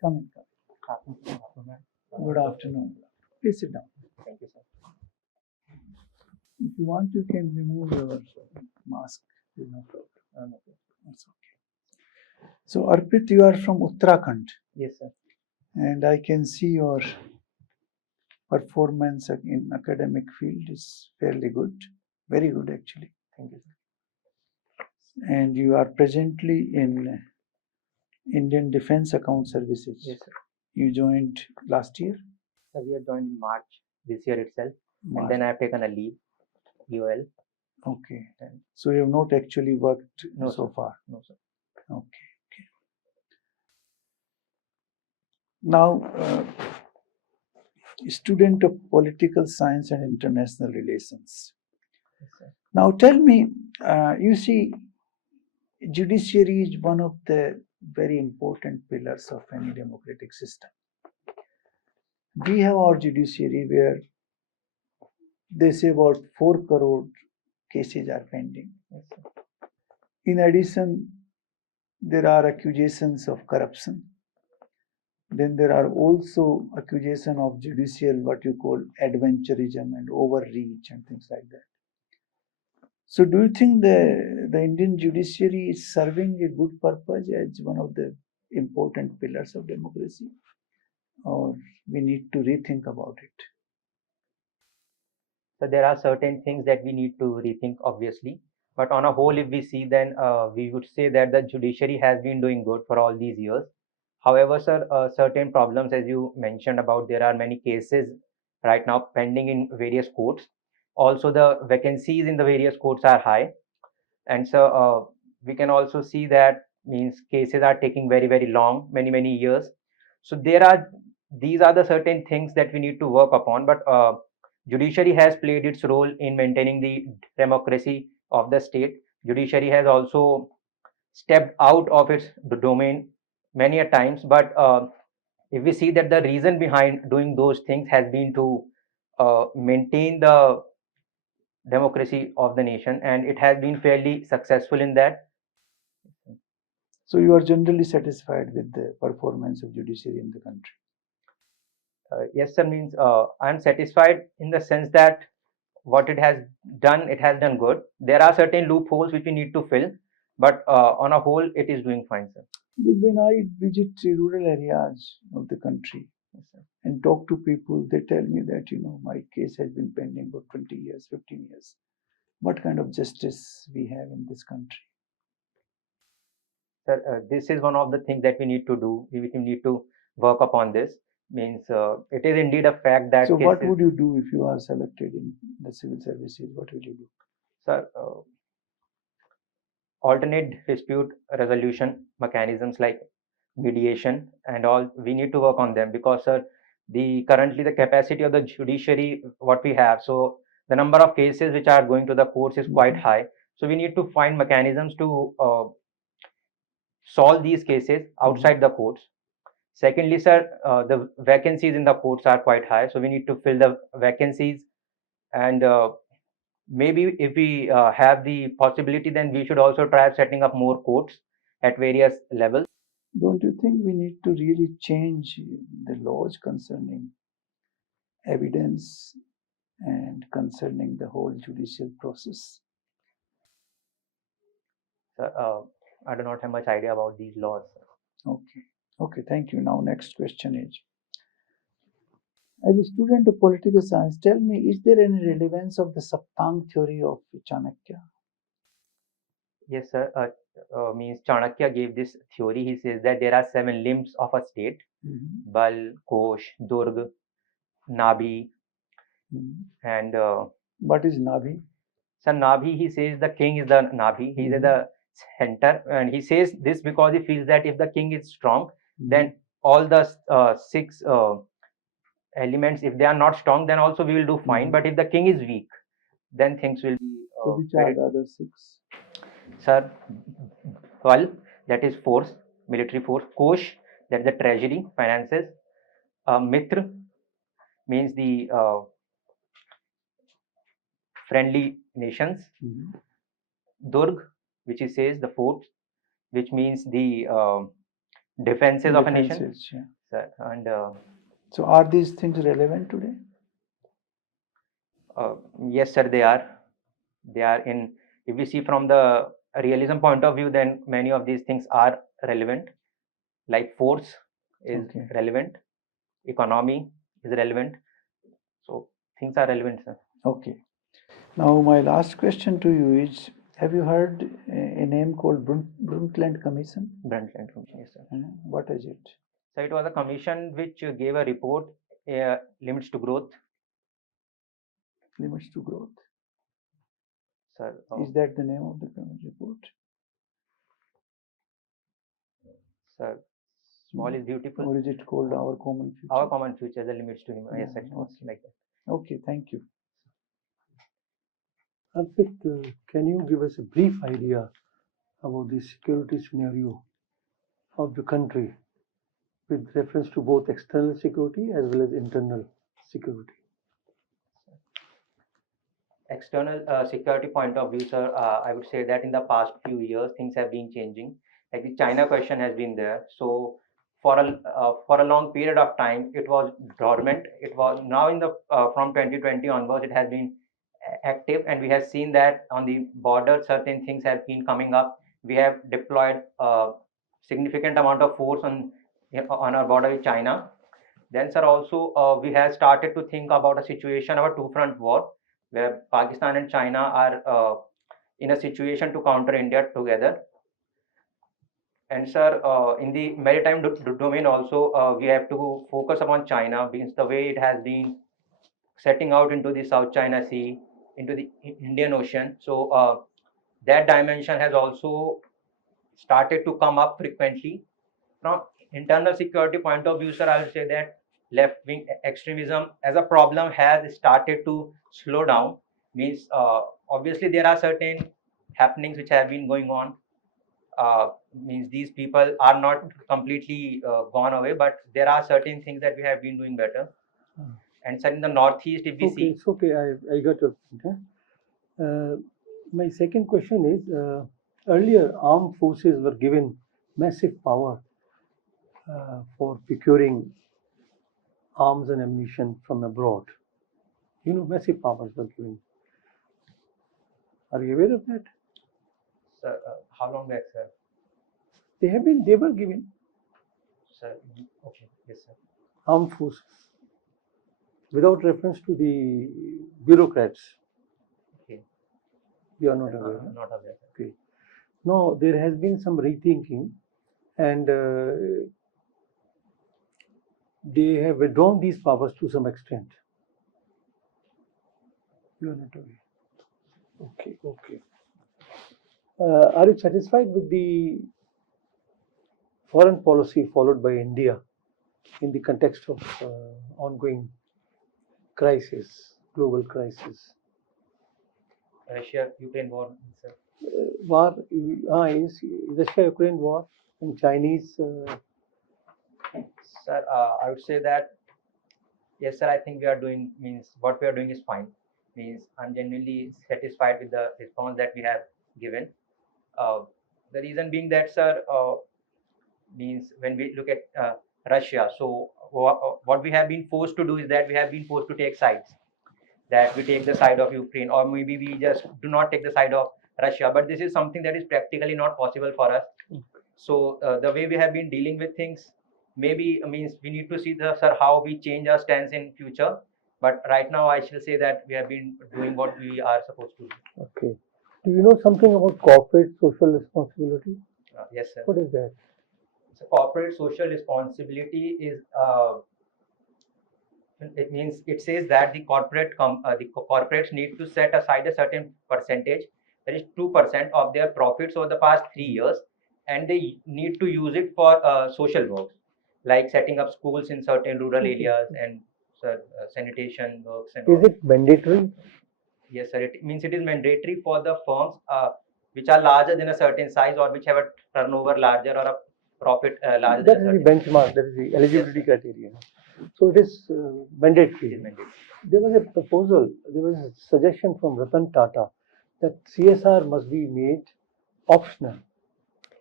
Come in, come in. Good afternoon. Please sit down. Thank you, sir. If you want, you can remove your mask. There's no problem. That's okay. So, Arpit, you are from Uttarakhand, Yes, sir. and I can see your performance in academic field is fairly good, very good actually. Thank you, sir. And you are presently in Indian Defence Account Services. Yes, sir. You joined last year? So we have joined in March this year itself, March. and then I have taken a leave, UL. Okay. And So you have not actually worked No, so sir. far? No, sir. Okay. Now, student of political science and international relations. Yes, sir. Now tell me, you see, judiciary is one of the very important pillars of any democratic system. We have our judiciary where they say about 4 crore cases are pending. Yes, sir. In addition, there are accusations of corruption. Then there are also accusations of judicial, what you call adventurism and overreach and things like that. So do you think the Indian judiciary is serving a good purpose as one of the important pillars of democracy? Or we need to rethink about it? So there are certain things that we need to rethink, obviously. But on a whole, if we see, then we would say that the judiciary has been doing good for all these years. However, sir, certain problems, as you mentioned about, there are many cases right now pending in various courts. Also, the vacancies in the various courts are high. And so we can also see that means cases are taking very, very long, many years. So these are the certain things that we need to work upon. But judiciary has played its role in maintaining the democracy of the state. Judiciary has also stepped out of its domain many a times, but if we see that the reason behind doing those things has been to maintain the democracy of the nation, and it has been fairly successful in that. So you are generally satisfied with the performance of judiciary in the country? Yes, sir. Means I'm satisfied in the sense that what it has done good. There are certain loopholes which we need to fill, but on a whole, it is doing fine, sir. But when I visit rural areas of the country and talk to people, they tell me that, my case has been pending for 20 years, 15 years. What kind of justice we have in this country? Sir, this is one of the things that we need to do. We need to work upon this. Means it is indeed a fact that. So what would you do if you are selected in the civil services? What will you do? Sir, alternate dispute resolution mechanisms like mediation and all, we need to work on them, because sir, currently the capacity of the judiciary what we have, so the number of cases which are going to the courts is quite high. So we need to find mechanisms to solve these cases outside the courts. Secondly, sir, the vacancies in the courts are quite high, so we need to fill the vacancies. And maybe if we have the possibility, then we should also try setting up more courts at various levels. Don't you think we need to really change the laws concerning evidence and concerning the whole judicial process? I do not have much idea about these laws. Okay, thank you. Now next question is, as a student of political science, tell me, is there any relevance of the Saptan theory of Chanakya? Yes, sir. Means Chanakya gave this theory. He says that there are 7 limbs of a state: Bal, Kosh, Durg, Nabhi, and what is Nabhi? So Nabhi, he says the king is the Nabhi. He is the center, and he says this because he feels that if the king is strong, then all the 6 elements, if they are not strong, then also we will do fine. But if the king is weak, then things will be. So which are the other 6? Sir, Bal, that is force, military force. Kosh, that is the treasury, finances. Mitra means the friendly nations. Durg, which he says the fort, which means the defenses of a nation. Defenses, yeah. Sir, and So are these things relevant today? yes, sir, they are. They are in. If we see from the realism point of view, then many of these things are relevant. Like force is Okay. relevant, economy is relevant. So things are relevant, sir. Okay. Now my last question to you is: have you heard a name called Brundtland Commission? Brundtland Commission, yes, sir. What is it? So it was a commission which gave a report, limits to growth. Limits to growth. Sir, Is that the name of the report? sir, small is beautiful. Or is it called Our Common Future? Our Common Future, the limits to him. Yes, sir, it was Okay. like that. Okay, thank you. Arpit, can you give us a brief idea about the security scenario of the country with reference to both external security as well as internal security? External security point of view, sir, I would say that in the past few years, things have been changing. Like the China question has been there. So for a long period of time, it was dormant. It was now in the from 2020 onwards, it has been active, and we have seen that on the border, certain things have been coming up. We have deployed a significant amount of force on our border with China. Then, sir, also we have started to think about a situation of a two-front war, where Pakistan and China are in a situation to counter India together. And, sir, in the maritime domain also, we have to focus upon China, because the way it has been setting out into the South China Sea, into the Indian Ocean. So that dimension has also started to come up frequently. From internal security point of view, sir, I would say that left-wing extremism as a problem has started to slow down. Means obviously there are certain happenings which have been going on. Means these people are not completely gone away, but there are certain things that we have been doing better. And sir, in the northeast, if we Okay, see, it's okay. I got your point. My second question is, earlier armed forces were given massive power for procuring arms and ammunition from abroad. You know, massive powers were given. Are you aware of that? sir, how long back, sir? They were given Sir, okay, yes, sir. armed forces without reference to the bureaucrats. Okay. You are not aware. Not aware. Okay. Now there has been some rethinking, and they have withdrawn these powers to some extent. You are not aware. Okay. Okay. Are you satisfied with the foreign policy followed by India in the context of ongoing crisis, global crisis? Russia-Ukraine war, sir. War, is Russia-Ukraine war and Chinese. Sir, I would say that yes, sir. I think we are doing means what we are doing is fine. Means I'm genuinely satisfied with the response that we have given. The reason being that, sir, means when we look at Russia, so what we have been forced to do is that we have been forced to take sides. That we take the side of Ukraine, or maybe we just do not take the side of Russia. But this is something that is practically not possible for us. So the way we have been dealing with things, maybe means we need to see sir, how we change our stance in future. But right now, I shall say that we have been doing what we are supposed to do. Okay. Do you know something about corporate social responsibility? Yes, sir. What is that? So corporate social responsibility is it means it says that the corporates need to set aside a certain percentage, that is 2% of their profits over the past 3 years, and they need to use it for social work, like setting up schools in certain rural areas and sanitation works and Is all. it mandatory? Yes, sir. It means it is mandatory for the firms which are larger than a certain size, or which have a turnover larger or a profit larger That than a is the certain benchmark. That is the eligibility Yes, sir. criteria. So it is mandatory. It is mandatory. There was a proposal, there was a suggestion from Ratan Tata that CSR must be made optional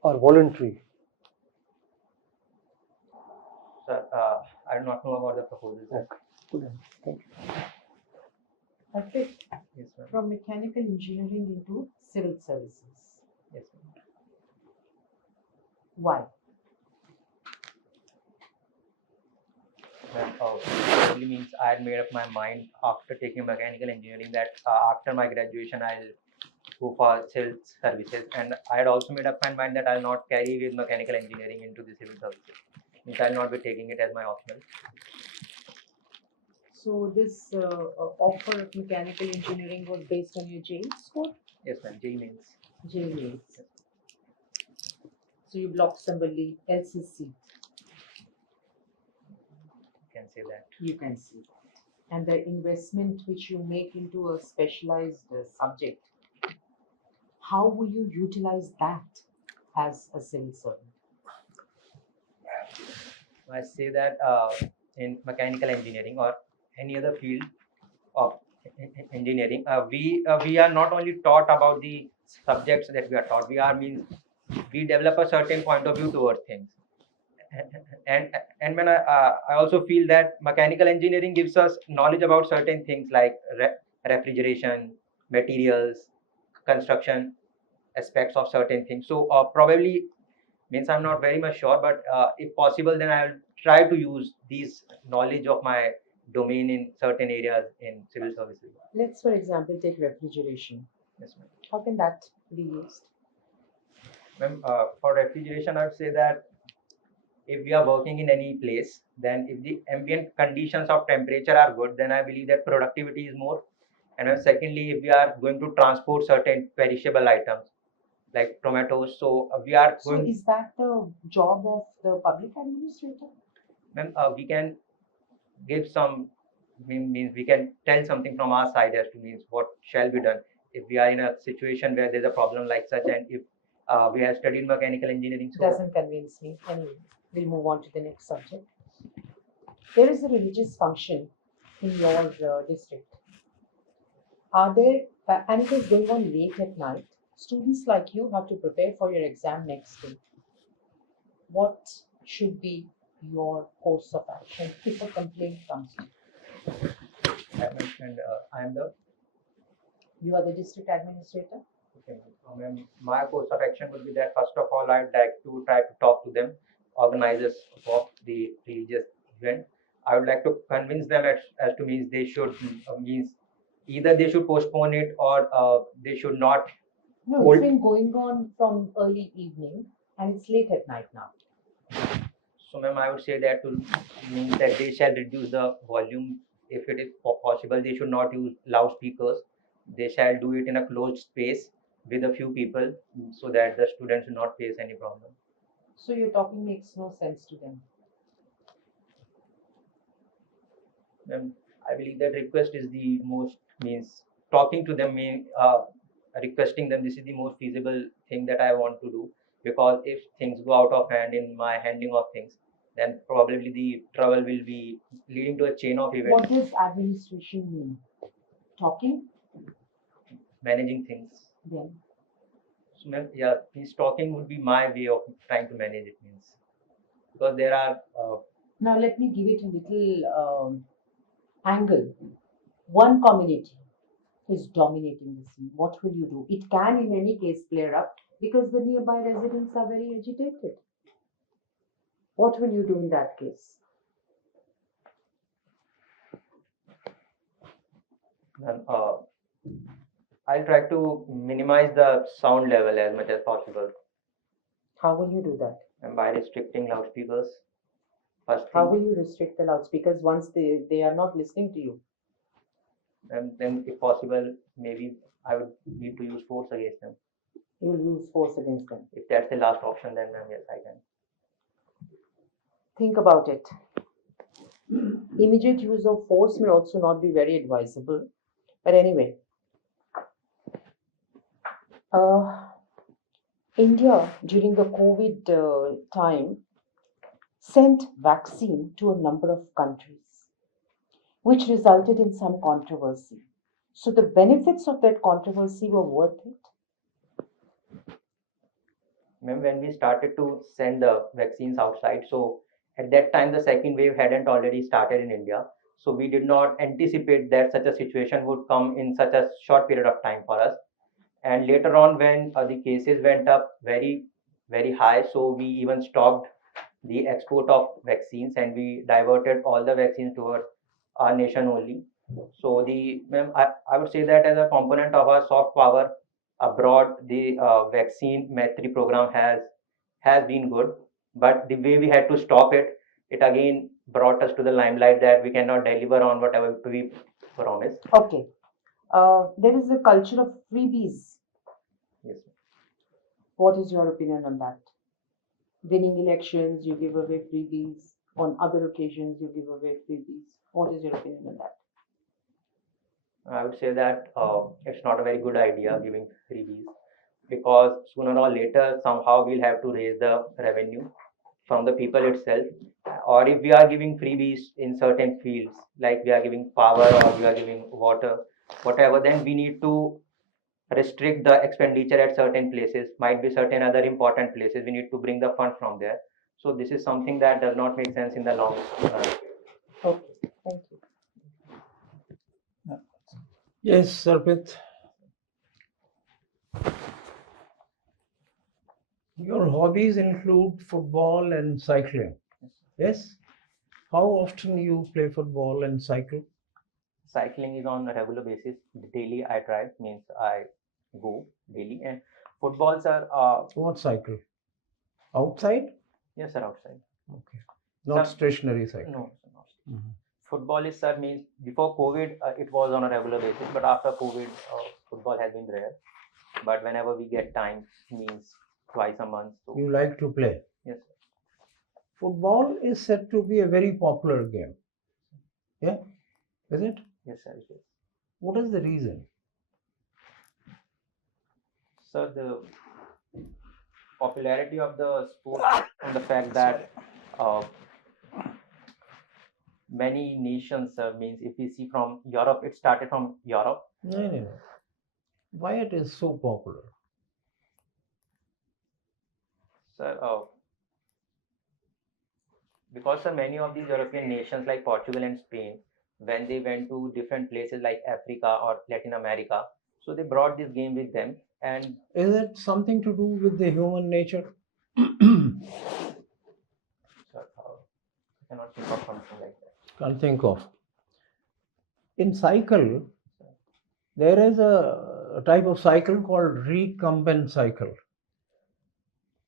or voluntary. Sir, I do not know about the proposal, sir. Okay, good. Thank you. Arpit, Yes, ma'am. from mechanical engineering into civil services. Yes, ma'am. Why? Well, basically means I had made up my mind after taking mechanical engineering that after my graduation I'll go for civil services, and I had also made up my mind that I'll not carry with mechanical engineering into the civil services. Means I'll not be taking it as my optional. So this offer of mechanical engineering was based on your JEE score? Yes, ma'am. JEE means. JEE mains. So you blocked somebody else's seat, You can say that. you can see. And the investment which you make into a specialized subject, how will you utilize that as a civil servant? I say that in mechanical engineering or any other field of engineering, we are not only taught about the subjects that we are taught. We are means we develop a certain point of view towards things. And when I also feel that mechanical engineering gives us knowledge about certain things like refrigeration, materials, construction aspects of certain things. So probably means I'm not very much sure, but if possible, then I'll try to use these knowledge of my domain in certain areas in civil services. Let's, for example, take refrigeration. Yes, ma'am. How can that be used? Ma'am, for refrigeration, I would say that if we are working in any place, then if the ambient conditions of temperature are good, then I believe that productivity is more. And then secondly, if we are going to transport certain perishable items like tomatoes, so we are So going. is that the job of the public administrator? Ma'am, we can give some means we can tell something from our side as to means what shall be done if we are in a situation where there's a problem like such, and if we have studied mechanical engineering. So Doesn't convince me. Anyway, we'll move on to the next subject. There is a religious function in your district. Are there, and it is going on late at night. Students like you have to prepare for your exam next day. What should be your course of action if a complaint comes to you? I mentioned I am the You are the district administrator. okay, ma'am, my course of action would be that first of all I'd like to try to talk to them, organizers of the religious event. I would like to convince them as to means they should means either they should postpone it or they should not. No, Hold- it's been going on from early evening and it's late at night now. So, ma'am, I would say that to mean that they shall reduce the volume if it is possible. They should not use loudspeakers. They shall do it in a closed space with a few people so that the students do not face any problem. So your talking makes no sense to them. Ma'am, I believe that request is the most means talking to them mean requesting them. This is the most feasible thing that I want to do, because if things go out of hand in my handling of things, then probably the trouble will be leading to a chain of events. What does administration mean? Talking? Managing things. Then So, ma'am, yeah, means talking would be my way of trying to manage it, means because there are now let me give it a little angle. One community is dominating the scene. What will you do? It can in any case flare up because the nearby residents are very agitated. What will you do in that case? ma'am, I'll try to minimize the sound level as much as possible, How will you do that? and by restricting loudspeakers. First How thing, will you restrict the loudspeakers once they are not listening to you? and then if possible, maybe I would need to use force against them. You will use force against them. If that's the last option, then ma'am, yes, I can. Think about it. Immediate use of force may also not be very advisable. But anyway, India during the COVID time sent vaccine to a number of countries, which resulted in some controversy. So the benefits of that controversy were worth it. Ma'am, when we started to send the vaccines outside, so At that time, the second wave hadn't already started in India. So we did not anticipate that such a situation would come in such a short period of time for us. And later on, when the cases went up very high, so we even stopped the export of vaccines and we diverted all the vaccines toward our nation only. So I would say that as a component of our soft power abroad, the vaccine Maitri program has been good, but the way we had to stop it, it again brought us to the limelight that we cannot deliver on whatever we promised. Okay. There is a culture of freebies. Yes. What is your opinion on that? Winning elections, you give away freebies. On other occasions, you give away freebies. What is your opinion on that? I would say that it's not a very good idea giving freebies because sooner or later somehow we'll have to raise the revenue from the people itself. Or if we are giving freebies in certain fields, like we are giving power or we are giving water, whatever, then we need to restrict the expenditure at certain places. Might be certain other important places. We need to bring the fund from there. So this is something that does not make sense in the long run. Okay, thank you. Yes, Arpit. Your hobbies include football and cycling. Yes? How often you play football and cycle? Cycling is on a regular basis. Daily I try, means I go daily. And footballs are, What cycle? Outside? yes sir, outside. Okay. Not Sir, stationary cycle. No, sir, not. Mhm. Football is, sir, means before COVID, it was on a regular basis, but after COVID, football has been rare. But whenever we get time, means twice a month. So, You like to play. yes, sir. Football is said to be a very popular game. Yeah? Is it? Yes, sir, it is. What is the reason? Sir, the popularity of the sport and the fact that uh, many nations, means if we see from Europe, it started from Europe. No. Why it is so popular? Sir, because sir, many of these European nations like Portugal and Spain, when they went to different places like Africa or Latin America, so they brought this game with them. And Is it something to do with the human nature? sir, I cannot think of something like that. Can't think of. In cycle, there is a type of cycle called recumbent cycle.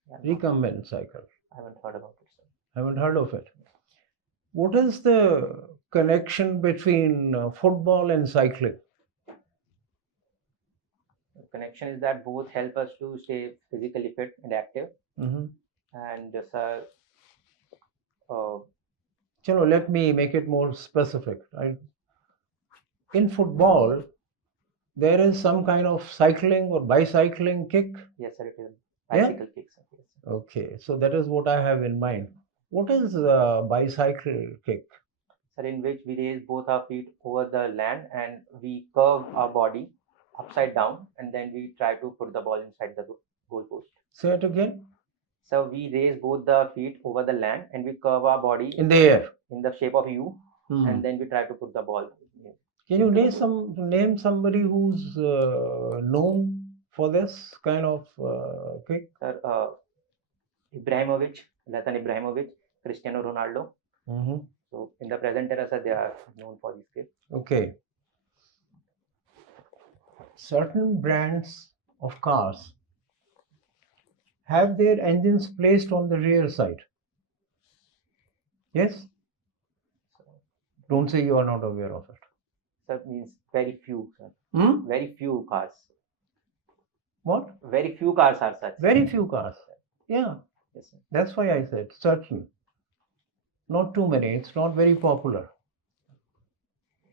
Yeah, Recumbent cycle. I haven't heard about it, sir. Haven't heard of it. What is the connection between football and cycling? The connection is that both help us to stay physically fit and active. Mm-hmm. And sir, Let me make it more specific. Right? In football, there is some kind of cycling or bicycling kick. yes, sir, it is Yeah? bicycle kick, sir. Yes, sir. Okay, so that is what I have in mind. What is bicycle kick? Sir, in which we raise both our feet over the land and we curve our body upside down, and then we try to put the ball inside the goal post. Say it again. So we raise both the feet over the land and we curve our body In the air. in the shape of U, Hmm. and then we try to put the ball. Can you name somebody who's known for this kind of kick? Sir, Ibrahimovic, Zlatan Ibrahimovic, Cristiano Ronaldo. Mm-hmm. So in the present era, sir, they are known for this kick. Okay. Certain brands of cars have their engines placed on the rear side. Yes? Don't say you are not aware of it. Sir, means very few, sir. Hmm? Very few cars. What? Very few cars are such. Very few cars. Yeah. Yes, sir. That's why I said certain. Not too many. It's not very popular.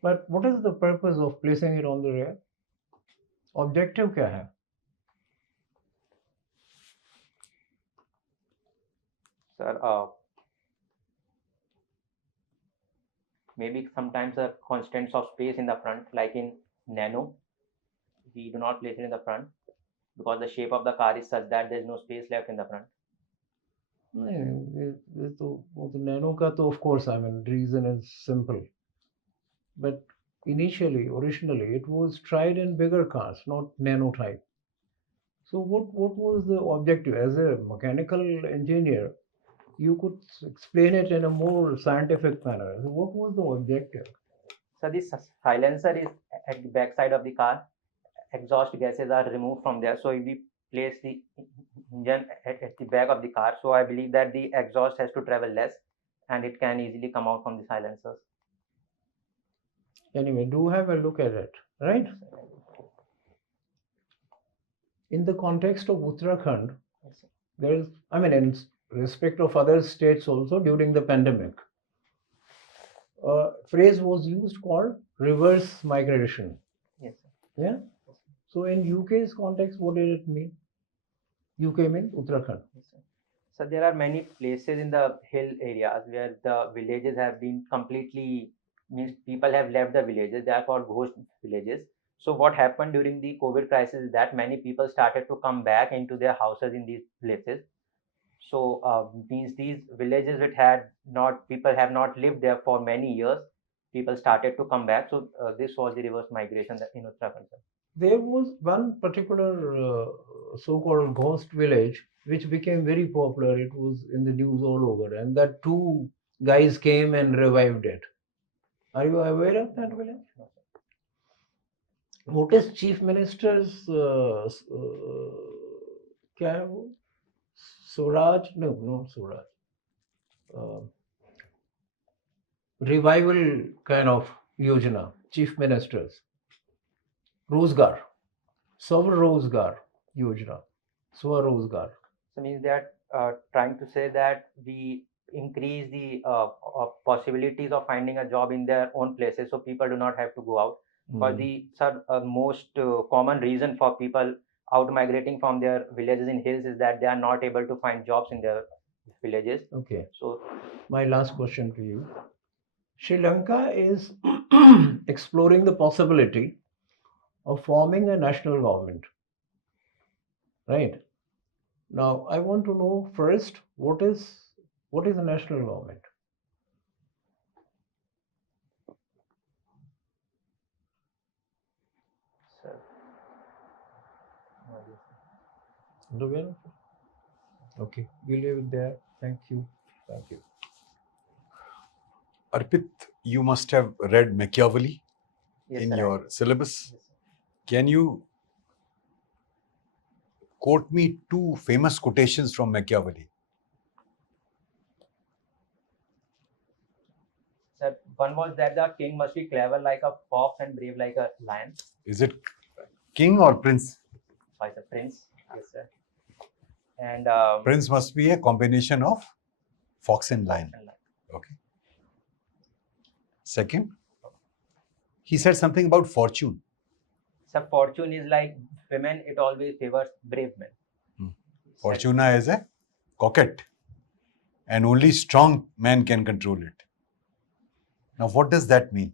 But what is the purpose of placing it on the rear? Objective क्या है? Sir, maybe sometimes the constraints of space in the front, like in Nano, we do not place it in the front because the shape of the car is such that there is no space left in the front. नहीं, ये तो वो तो nano का तो of course, I mean, reason is simple. But originally, it was tried in bigger cars, not nano type. So what was the objective? As a mechanical engineer, you could explain it in a more scientific manner. So what was the objective? So this silencer is at the back side of the car. Exhaust gases are removed from there. So if we place the engine at the back of the car, so I believe that the exhaust has to travel less and it can easily come out from the silencers. Anyway, do have a look at it, right? In the context of Uttarakhand, there is, I mean, in respect of other states also during the pandemic, a phrase was used called reverse migration. Yes, sir. Yeah. So in UK's context, what did it mean? UK means Uttarakhand. Yes, sir. So there are many places in the hill areas where the villages have been completely, means people have left the villages. They are called ghost villages. So what happened during the COVID crisis is that many people started to come back into their houses in these places. So means these villages which had not, people have not lived there for many years, people started to come back. So this was the reverse migration in Uttarakhand, sir. There was one particular so-called ghost village which became very popular. It was in the news all over, and that two guys came and revived it. Are you aware of that village? No, sir. What is Chief Minister's क्या है वो? Swaraj? No, not Swaraj. Revival kind of yojana, Chief Minister's. Rozgar. Swarozgar yojana. Swarozgar. So means that trying to say that we increase the possibilities of finding a job in their own places, so people do not have to go out. Because the most common reason for people out migrating from their villages in hills is that they are not able to find jobs in their villages. Okay. So My last question to you. Sri Lanka is exploring the possibility of forming a national government. Right? Now, I want to know first, what is a national government? sir, Understand? Okay, we leave it there. Thank you. Thank you. Arpit, you must have read Machiavelli yes, in sir, I your do. syllabus. Yes, sir. Can you quote me two famous quotations from Machiavelli? Sir, one was that the king must be clever like a fox and brave like a lion. Is it king or prince? By the prince. Yes, sir. And Prince must be a combination of fox and lion. Okay. Second, he said something about fortune. So fortune is like women, it always favors brave men. Fortuna is a coquette, and only strong man can control it. Now, what does that mean?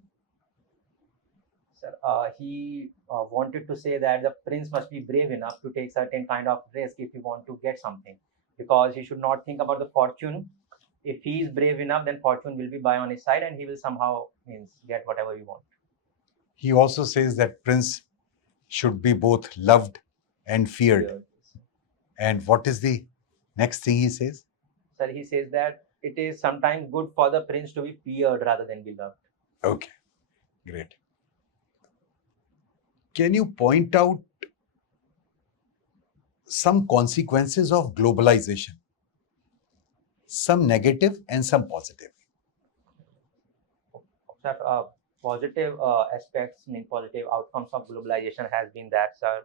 Sir, he wanted to say that the prince must be brave enough to take certain kind of risk if he want to get something, because he should not think about the fortune. If he is brave enough, then fortune will be by on his side and he will somehow get whatever he wants. He also says that prince should be both loved and feared. And what is the next thing he says? Sir, he says that it is sometimes good for the prince to be feared rather than be loved. Okay, great. Can you point out some consequences of globalization? Some negative and some positive. Sir, positive aspects, positive outcomes of globalization has been that, sir,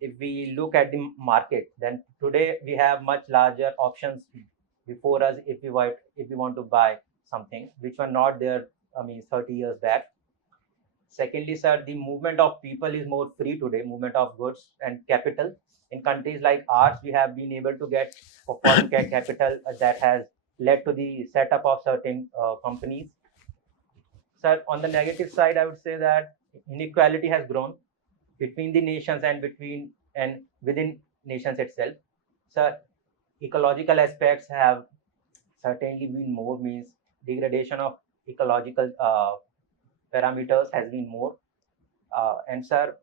if we look at the market, then today we have much larger options before us if we want to buy something which were not there 30 years back. Secondly, sir, the movement of people is more free today, movement of goods and capital. In countries like ours, we have been able to get foreign capital that has led to the setup of certain companies. Sir, on the negative side, I would say that inequality has grown between the nations and within nations itself. Sir, ecological aspects have certainly been more, means degradation of ecological parameters has been more. And sir,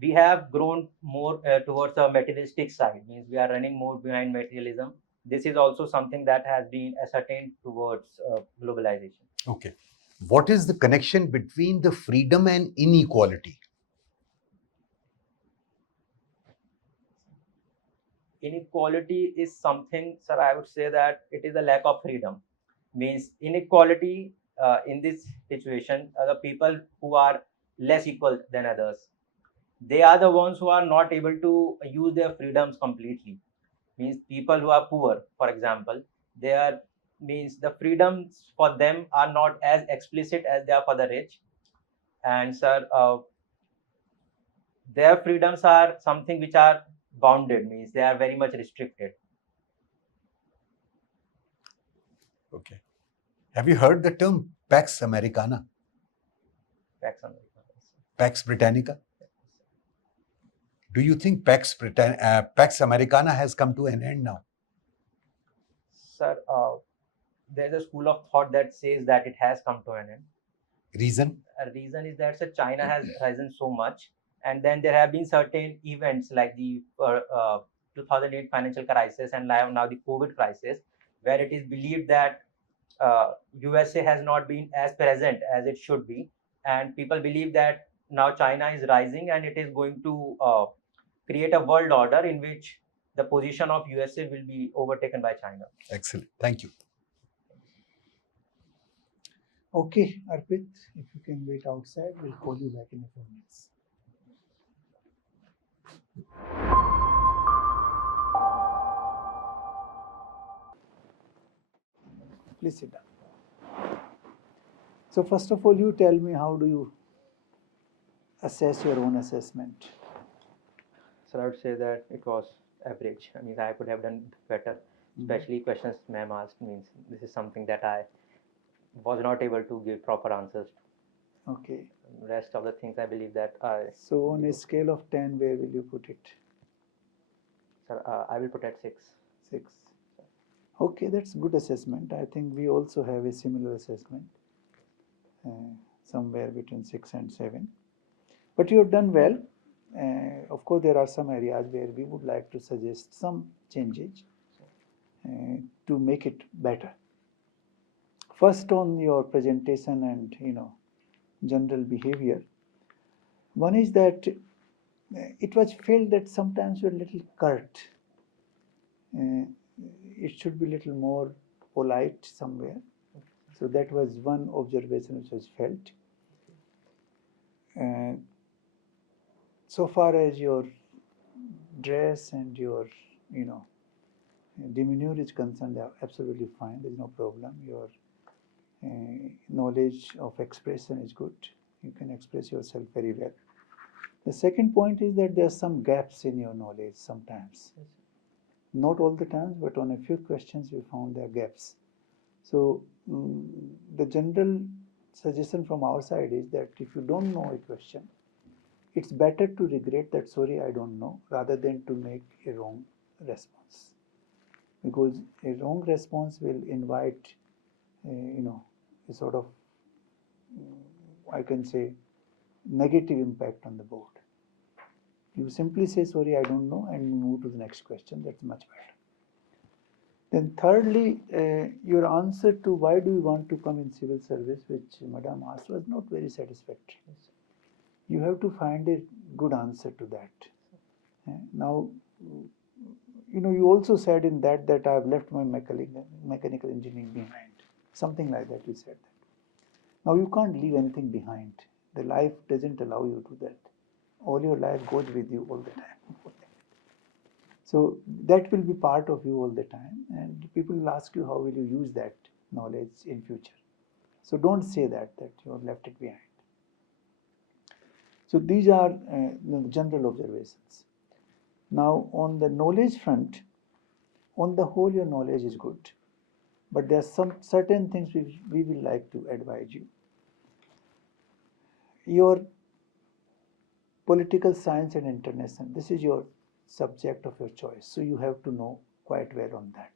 we have grown more towards the materialistic side, means we are running more behind materialism. This is also something that has been ascertained towards globalization. Okay. What is the connection between the freedom and inequality? Inequality is something, sir, I would say that it is a lack of freedom. Means inequality in this situation, the people who are less equal than others, they are the ones who are not able to use their freedoms completely. Means people who are poor, for example, they are, means the freedoms for them are not as explicit as they are for the rich. And sir, their freedoms are something which are bounded, means they are very much restricted. Okay. Have you heard the term Pax Americana? Pax Americana. Pax Britannica? Do you think Pax Americana has come to an end now? Sir, there's a school of thought that says that it has come to an end. Reason? A reason is that sir, China has risen so much, and then there have been certain events like the 2008 financial crisis and now the COVID crisis, where it is believed that USA has not been as present as it should be, and people believe that now China is rising and it is going to create a world order in which the position of USA will be overtaken by China. Excellent. Thank you. Okay, Arpit, if you can wait outside, we'll call you back in a few minutes. Please sit down. So first of all, you tell me, how do you assess your own assessment? So I would say that it was average. I mean, I could have done better, especially questions ma'am asked. Means this is something that I was not able to give proper answers to. Okay. Rest of the things I believe that I. So on a scale of 10, where will you put it? Sir, I will put at 6. 6. Okay, that's good assessment. I think we also have a similar assessment, somewhere between 6 and 7. But you have done well. Of course, there are some areas where we would like to suggest some changes to make it better. First, on your presentation and general behavior, one is that it was felt that sometimes you're a little curt. It should be a little more polite somewhere. So that was one observation which was felt. So far as your dress and your demeanor is concerned, they are absolutely fine. There is no problem. Your knowledge of expression is good. You can express yourself very well. The second point is that there are some gaps in your knowledge sometimes. Not all the times, but on a few questions we found there are gaps. So the general suggestion from our side is that if you don't know a question, it's better to regret that, sorry, I don't know, rather than to make a wrong response. Because a wrong response will invite, a sort of, I can say, negative impact on the board. You simply say, sorry, I don't know, and move to the next question. That's much better. Then thirdly, your answer to why do you want to come in civil service, which Madam asked, was not very satisfactory. You have to find a good answer to that. Now, you also said in that I have left my mechanical engineering behind. Something like that you said that. Now, you can't leave anything behind. The life doesn't allow you to do that. All your life goes with you all the time. So that will be part of you all the time, and people will ask you how will you use that knowledge in future. So don't say that you have left it behind. So these are the general observations. Now on the knowledge front, on the whole your knowledge is good, but there are some certain things we will like to advise you. Your political science and international, this is your subject of your choice, so you have to know quite well on that.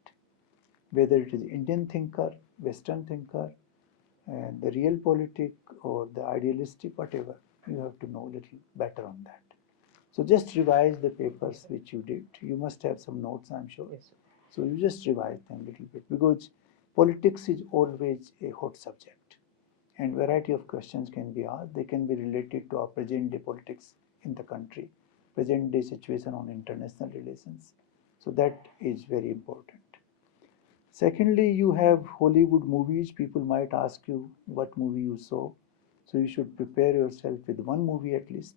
whether it is Indian thinker, Western thinker, and the real politic or the idealistic, whatever, you have to know a little better on that. So just revise the papers which you did. You must have some notes, I'm sure. Yes, sir. So you just revise them a little bit, because politics is always a hot subject, and variety of questions can be asked. They can be related to our present day politics in the country, present day situation on international relations. So that is very important. Secondly, you have Hollywood movies. People might ask you what movie you saw. So you should prepare yourself with one movie at least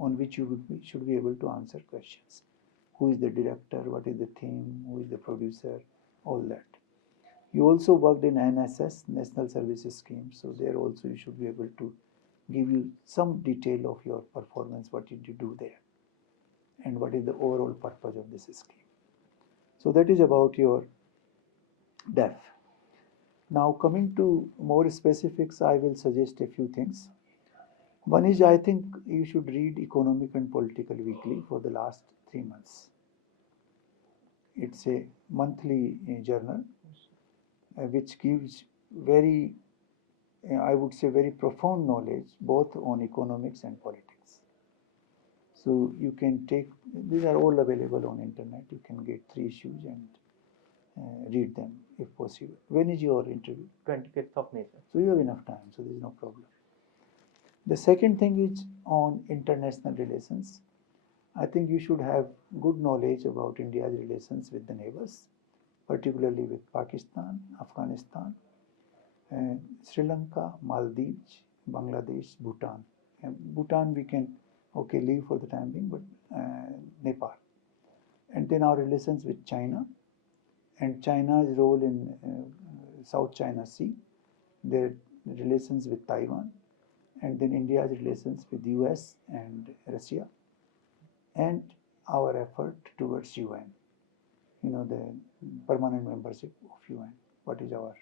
on which you should be able to answer questions. Who is the director? What is the theme? Who is the producer? All that. You also worked in NSS, National Services Scheme. So there also you should be able to give you some detail of your performance. What did you do there? And what is the overall purpose of this scheme? So that is about your DEF. Now coming to more specifics, I will suggest a few things. One is, I think you should read Economic and Political Weekly for the last 3 months. It's a monthly journal which gives very, I would say, very profound knowledge both on economics and politics. So you can take, these are all available on internet. You can get 3 issues and read them if possible. When is your interview? 25th of May, sir. So you have enough time, so there is no problem. The second thing is on international relations. I think you should have good knowledge about India's relations with the neighbors, particularly with Pakistan, Afghanistan, Sri Lanka, Maldives, Bangladesh, Bhutan. And Bhutan we can leave for the time being, but Nepal. And then our relations with China, and China's role in South China Sea, their relations with Taiwan, and then India's relations with US and Russia, and our effort towards UN, the permanent membership of UN. What is our,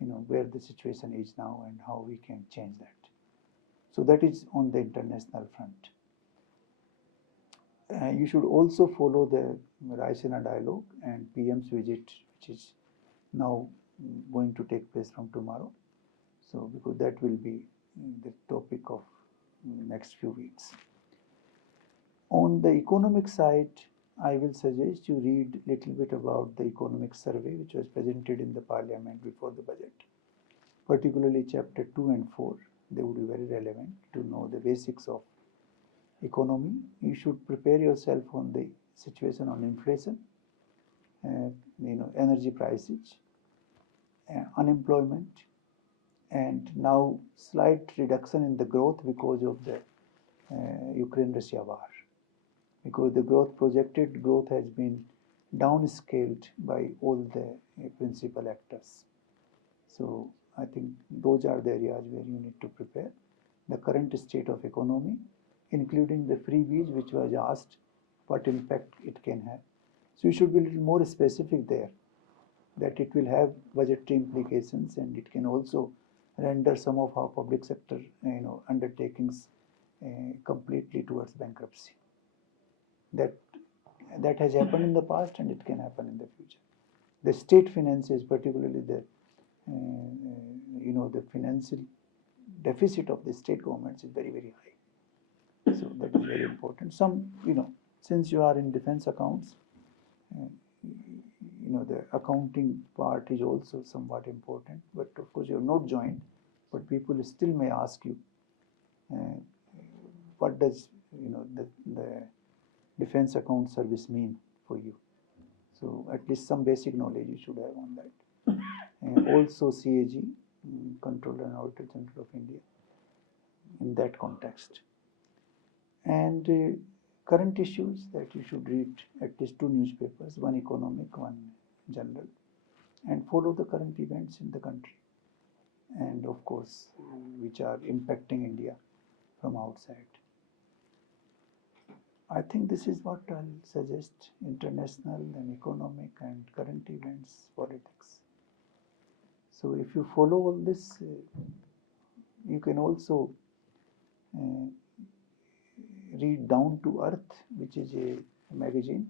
where the situation is now and how we can change that. So that is on the international front. You should also follow the Raisina dialogue and PM's visit, which is now going to take place from tomorrow. So because that will be the topic of next few weeks. On the economic side, I will suggest you read little bit about the economic survey which was presented in the parliament before the budget, particularly chapter 2 and 4. They would be very relevant to know the basics of economy. You should prepare yourself on the situation on inflation, energy prices, unemployment, and now slight reduction in the growth because of the Ukraine-Russia war. Because the projected growth has been downscaled by all the principal actors. So I think those are the areas where you need to prepare. The current state of economy, including the freebies which was asked, what impact it can have. So you should be a little more specific there, that it will have budgetary implications and it can also render some of our public sector undertakings completely towards bankruptcy. That has happened in the past and it can happen in the future. The state finances, particularly the the financial deficit of the state governments is very, very high. So that is very important. Some, since you are in defense accounts, the accounting part is also somewhat important. But of course, you have not joined, but people still may ask you, what does the defense account service mean for you? So at least some basic knowledge you should have on that. And also CAG, Controller and Auditor General of India, in that context. And current issues that you should read at least 2 newspapers, one economic, one general, and follow the current events in the country, and of course which are impacting India from outside. I think this is what I'll suggest: international and economic and current events, politics. So if you follow all this, you can also read Down to Earth, which is a magazine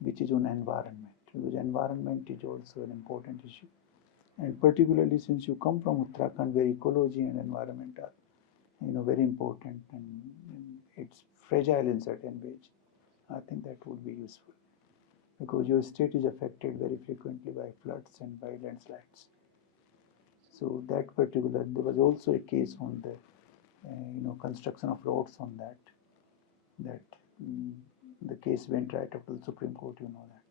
which is on environment. because environment is also an important issue. And particularly since you come from Uttarakhand, where ecology and environment are, very important, and it's fragile in certain ways. I think that would be useful, because your state is affected very frequently by floods and by landslides. So that particular, there was also a case on the, construction of roads on that. The case went right up to the Supreme Court, you know that.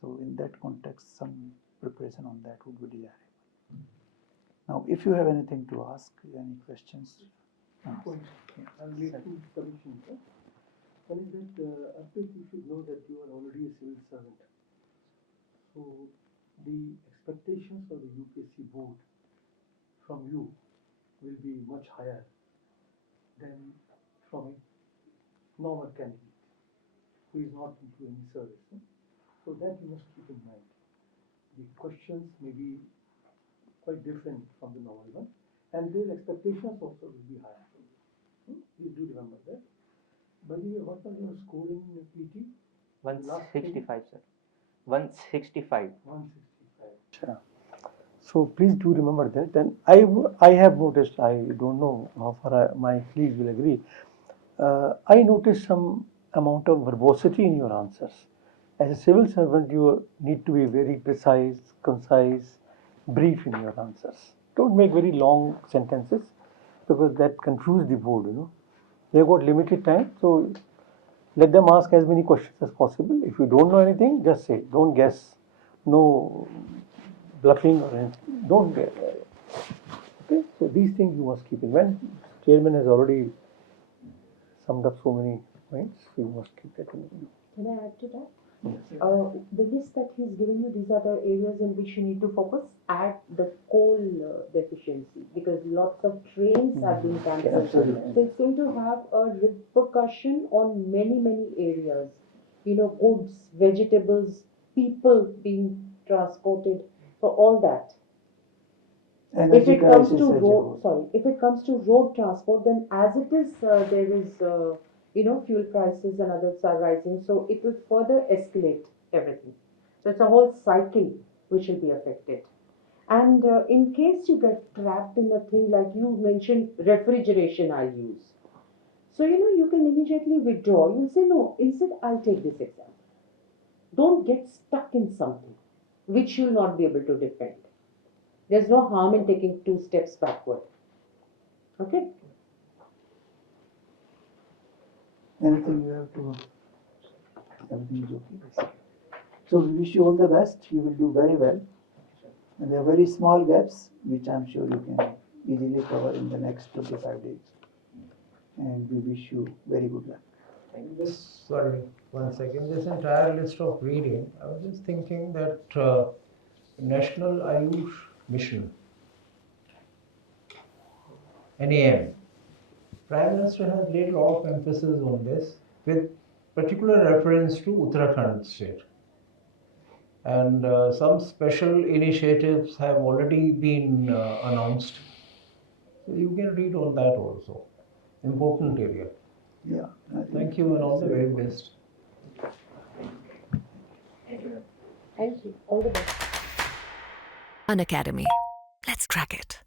So in that context, some preparation on that would be desirable. Now, if you have anything to ask, any questions? I'll make two submissions. One is that Arpit, you should know that you are already a civil servant. So the expectations of the UPSC board from you will be much higher than from a normal candidate who is not into any service. So that you must keep in mind. The questions may be quite different from the normal one, and their expectations also will be higher. Please do remember that. By the way, what was your score in PT? 165, sir. 165. 165. Sure. So please do remember that. And I have noticed, I don't know how far my colleagues will agree, I noticed some amount of verbosity in your answers. As a civil servant, you need to be very precise, concise, brief in your answers. Don't make very long sentences, because that confuses the board, They've got limited time, so let them ask as many questions as possible. If you don't know anything, just say. Don't guess. No bluffing or anything. Don't guess. Okay, so these things you must keep in mind. Chairman has already summed up so many points, so you must keep that in mind. Can I add to that? The list that he's given you, these are the areas in which you need to focus. Add the coal deficiency, because lots of trains have been cancelled. So it's going to have a repercussion on many areas. Goods, vegetables, people being transported, so all that. If it comes to road transport, then as it is, there is fuel prices and others are rising, so it will further escalate everything. So it's a whole cycle which will be affected. And in case you get trapped in a thing like you mentioned, refrigeration I'll use. So you can immediately withdraw. You'll say no. Instead, I'll take this exam. Don't get stuck in something which you'll not be able to defend. There's no harm in taking 2 steps backward. Okay? Anything you have to? Everything is okay. So we wish you all the best. You will do very well. And there are very small gaps, which I'm sure you can easily cover in the next 25 days. And we wish you very good luck. Sorry, 1 second. This entire list of reading, I was just thinking that National Ayush Mission, NAM, Prime Minister has laid a lot of emphasis on this, with particular reference to Uttarakhand state. And some special initiatives have already been announced. So you can read on that also. Important area. Yeah. Thank you, and all the very best. Thank you. All the best. Unacademy. Let's crack it.